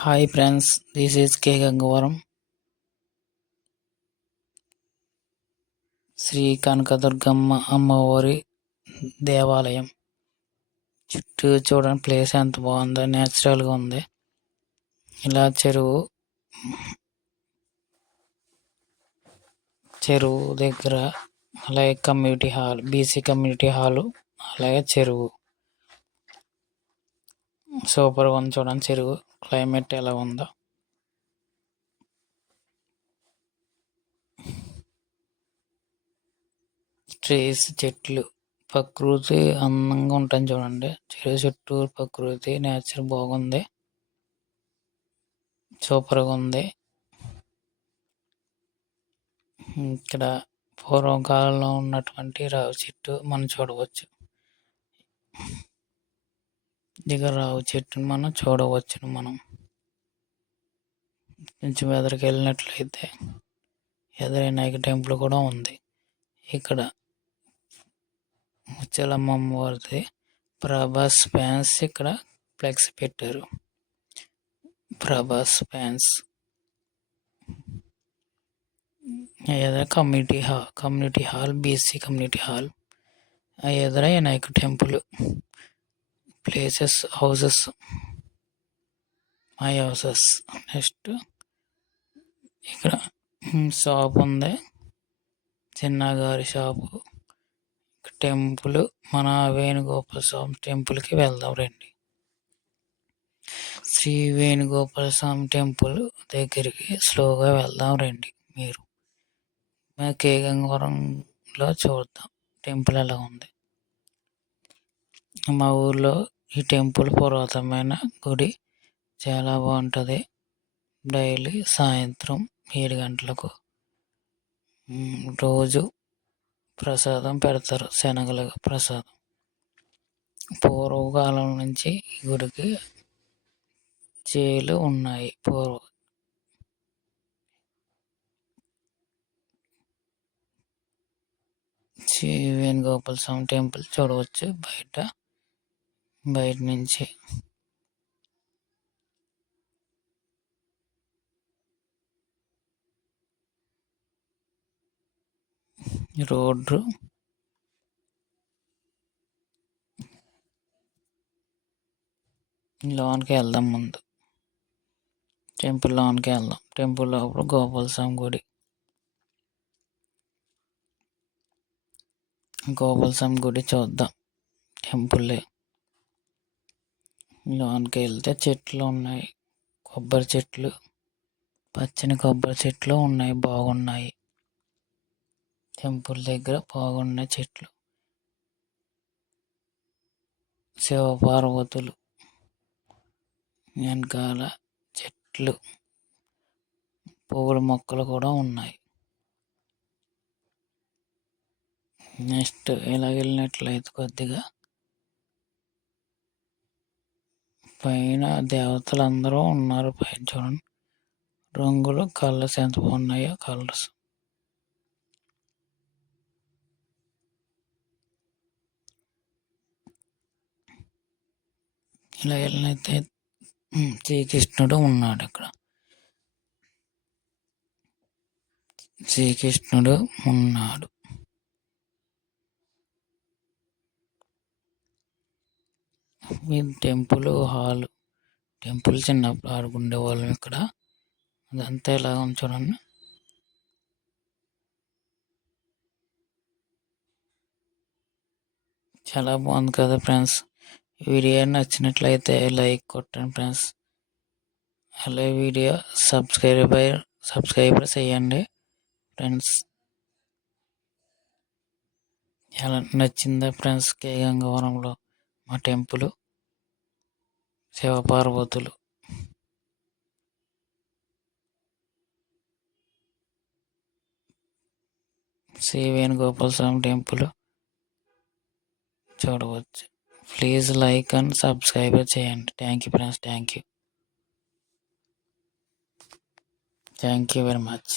Hi friends, this is K. Gangavaram. Shri Kanakadurgamma అమ్మవారి దేవాలయం. చుట్టూ చూడండి, ప్లేస్ ఎంత బాగుందో, న్యాచురల్గా ఉంది. ఇలా చెరువు దగ్గర అలాగే community hall, BC community hall, అలాగే చెరువు సూపర్గా ఉంది. చూడండి చెరువు క్లైమేట్ ఎలా ఉందో. ట్రీస్, చెట్లు, ప్రకృతి అందంగా ఉంటుంది. చూడండి చెరువు చుట్టూ ప్రకృతి నేచర్ బాగుంది, సూపర్గా ఉంది. ఇక్కడ పూర్వకాలంలో ఉన్నటువంటి రావి చెట్టు మనం చూడవచ్చు. దగ్గర రావి చెట్టును మనం చూడవచ్చును. మనం కొంచెం ఎదురుకి వెళ్ళినట్లయితే వినాయక టెంపుల్ కూడా ఉంది. ఇక్కడ ముత్యాలమ్మ అమ్మవారిది ప్రభాస్ ఫ్యాన్స్ ఇక్కడ ఫ్లెక్స్ పెట్టారు. Prabhas fans. Community hall, BC community hall. ఎదుర Vinayaka temple, places, houses, my houses. Next ఇక్కడ షాప్ ఉంది, చిన్నగారి షాపు. టెంపుల్, మన వేణుగోపాల స్వామి టెంపుల్కి వెళ్దాం రండి. శ్రీ వేణుగోపాల స్వామి టెంపుల్ దగ్గరికి స్లోగా వెళ్దాం రండి. మీరు కే గంగవరంలో చూద్దాం టెంపుల్ ఎలా ఉంది. మా ఊర్లో ఈ టెంపుల్ పురాతనమైన గుడి, చాలా బాగుంటుంది. డైలీ సాయంత్రం 7 గంటలకు రోజు ప్రసాదం పెడతారు, శనగల ప్రసాదం. పూర్వకాలం నుంచి ఈ గుడికి చేలు ఉన్నాయి. శ్రీ వేణుగోపాల స్వామి టెంపుల్ చూడవచ్చు బయట నుంచి. రోడ్డు లోనికి వెళ్దాం. ముందు టెంపుల్ లోనికి వెళ్దాం. టెంపుల్ లోపల గోపాల స్వామి గుడి. గోపాల స్వామి గుడి చూద్దాం. టెంపుల్ లోనికి వెళ్తే చెట్లు ఉన్నాయి, కొబ్బరి చెట్లు, పచ్చని కొబ్బరి చెట్లు ఉన్నాయి, బాగున్నాయి. టెంపుల్ దగ్గర బాగున్నాయి చెట్లు. శివపార్వతులు వెనకాల చెట్లు, పువ్వుల మొక్కలు కూడా ఉన్నాయి. నెక్స్ట్ ఇలా వెళ్ళినట్లయితే కొద్దిగా పైన దేవతలు అందరూ ఉన్నారు. పైన చూడండి, రంగులు, కలర్స్ ఎంత బాగున్నాయో. కలర్స్ ఇలా వెళ్ళినైతే శ్రీకృష్ణుడు ఉన్నాడు. అక్కడ శ్రీకృష్ణుడు ఉన్నాడు. టెంపుల్ హాల్, టెంపుల్ చిన్నప్పుడు ఆడుకుండే వాళ్ళం. ఇక్కడ అదంతా ఇలా చూడండి. చాలా బాగుంది కదా ఫ్రెండ్స్. వీడియో నచ్చినట్లయితే లైక్ కొట్టండి ఫ్రెండ్స్. అలాగే వీడియో సబ్స్క్రైబర్ చేయండి ఫ్రెండ్స్. ఎలా నచ్చిందా ఫ్రెండ్స్? కే గంగవరంలో మా టెంపుల్, శివపార్వతులు. శ్రీ వేణుగోపాల స్వామి టెంపుల్ చూడవచ్చు. ప్లీజ్ లైక్ అండ్ సబ్స్క్రైబ్ చేయండి. Thank you friends. Thank you very much.